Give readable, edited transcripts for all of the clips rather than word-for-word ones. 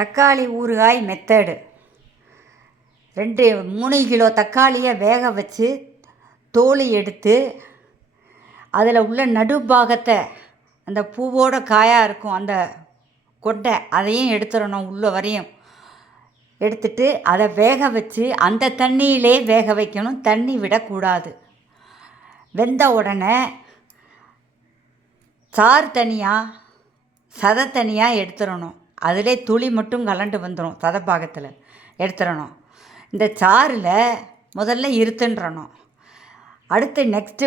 தக்காளி ஊறுகாய் method. 3 kilo தக்காளியை வேக வச்சு தோல் எடுத்து அதில் உள்ள நடுப்பாகத்தை அந்த பூவோட காயாக இருக்கும் அந்த கொட்டை அதையும் எடுத்துடணும். உள்ள வரையும் எடுத்துட்டு அதை வேக வச்சு அந்த தண்ணியிலே வேக வைக்கணும். தண்ணி விடக்கூடாது. வெந்த உடனே சாறு தனியாக சதை தனியாக எடுத்துடணும். அதிலே துளி மட்டும் கலண்டு வந்துடும். சதப்பாகத்தில் எடுத்துடணும். இந்த சாறில் முதல்ல இருத்துன்றணும். அடுத்து நெக்ஸ்ட்டு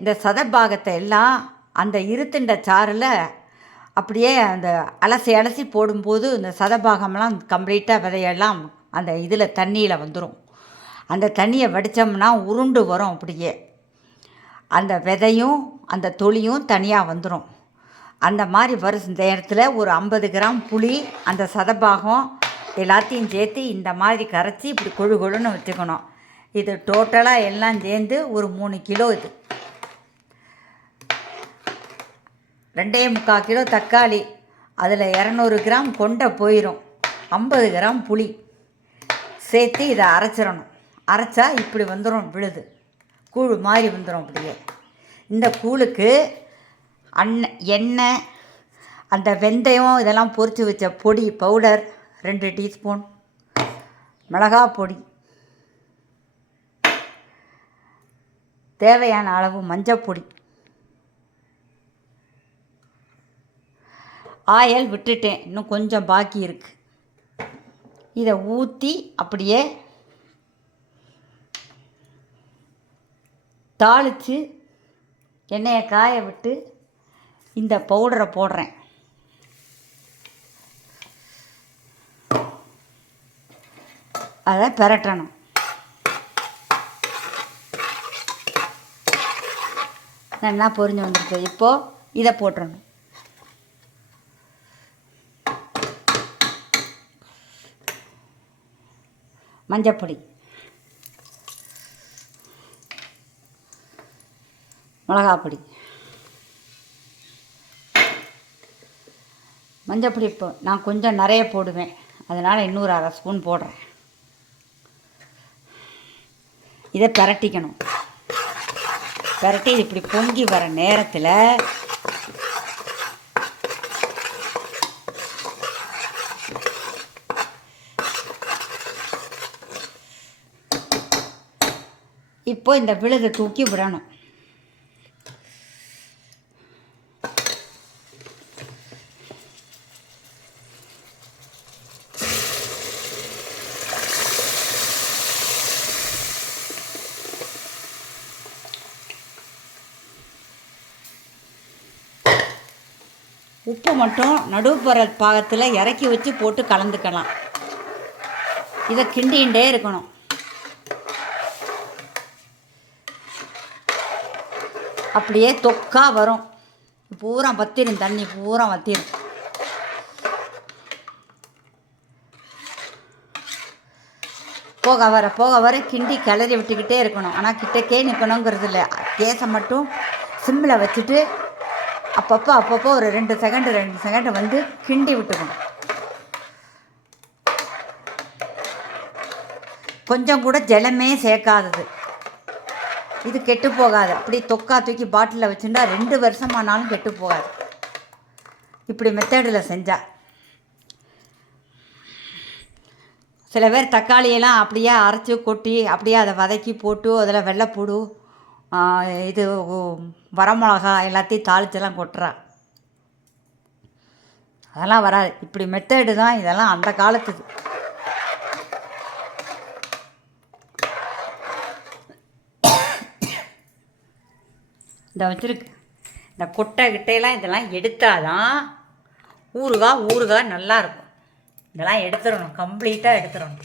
இந்த சதப்பாகத்தை எல்லாம் அந்த இருத்துன்ற சாறில் அப்படியே அந்த அலசி போடும்போது இந்த சதபாகம்லாம் கம்ப்ளீட்டாக விதையெல்லாம் அந்த இதில் தண்ணியில் வந்துடும். அந்த தண்ணியை வடித்தோம்னா உருண்டு வரும். அப்படியே அந்த விதையும் அந்த தொலியும் தனியாக வந்துடும். அந்த மாதிரி வரும் நேரத்தில் ஒரு 50 கிராம் புளி அந்த சதபாகம் எல்லாத்தையும் சேர்த்து இந்த மாதிரி கரைச்சி இப்படி கொழு கொழுன்னு வச்சுக்கணும். இது டோட்டலாக எல்லாம் சேர்ந்து ஒரு 3 கிலோ. இது 2.25 கிலோ தக்காளி, அதில் 200 கிராம் கொண்டை போயிடும். 50 கிராம் புளி சேர்த்து இதை அரைச்சிடணும். அரைச்சா இப்படி வந்துடும். விழுது கூழ் மாதிரி வந்துடும். அப்படியே இந்த கூழுக்கு எண்ணெய், அந்த வெந்தயம் இதெல்லாம் பொரித்து வச்ச பொடி பவுடர் 2 டீஸ்பூன், மிளகாய் பொடி, தேவையான அளவு மஞ்சப்பொடி, ஆயில் விட்டுட்டேன், இன்னும் கொஞ்சம் பாக்கி இருக்குது. இதை ஊற்றி அப்படியே தாளித்து எண்ணெயை காய விட்டு இந்த பவுடரை போடுறேன். அதை பிரட்டணும். நல்லா பொரிஞ்சு வந்துருக்கு. இப்போது இதை போட்டுறணும். மஞ்சப்பொடி, மிளகாப்பொடி, மஞ்சப்பொடி இப்போ நான் கொஞ்சம் நிறைய போடுவேன், அதனால் இன்னொரு 1/2 ஸ்பூன் போடுறேன். இதை பிரட்டிக்கணும். பிரட்டி இப்படி பொங்கி வர நேரத்தில் இப்போ இந்த விழுதை தூக்கி விடணும். உப்பு மட்டும் நடுப்புற பாகத்தில் இறக்கி வச்சு போட்டு கலந்துக்கலாம். இதை கிண்டிகிட்டே இருக்கணும். அப்படியே தொக்கா வரும். பூரா வத்திரும். தண்ணி பூரா வத்திரும். போக வர கிண்டி கிளறி விட்டுக்கிட்டே இருக்கணும். ஆனால் கிட்டக்கே நிற்கணுங்கிறது இல்லை. கேஸை மட்டும் சிம்மில் வச்சுட்டு அப்பப்போ ஒரு 2 செகண்டு வந்து கிண்டி விட்டுக்கணும். கொஞ்சம் கூட ஜலமே சேர்க்காதது. இது கெட்டு போகாது. அப்படி தொக்கா தூக்கி பாட்டிலில் வச்சுட்டா 2 வருஷமானாலும் கெட்டு போகாது. இப்படி மெத்தடில் செஞ்சால். சில பேர் தக்காளியெல்லாம் அப்படியே அரைச்சி கொட்டி அப்படியே அதை வதக்கி போட்டு அதில் வெள்ளைப்பூடு, இது வரமிளகா எல்லாத்தையும் தாளிச்செல்லாம் கொட்டுறா. அதெல்லாம் வராது. இப்படி மெத்தடு தான் இதெல்லாம் அந்த காலத்துக்கு. இந்த வச்சுருக்கு. இந்த கொட்டை கிட்டையெல்லாம் இதெல்லாம் எடுத்தால் தான் ஊறுகாய் நல்லாயிருக்கும். இதெல்லாம் எடுத்துடணும். கம்ப்ளீட்டாக எடுத்துடணும்.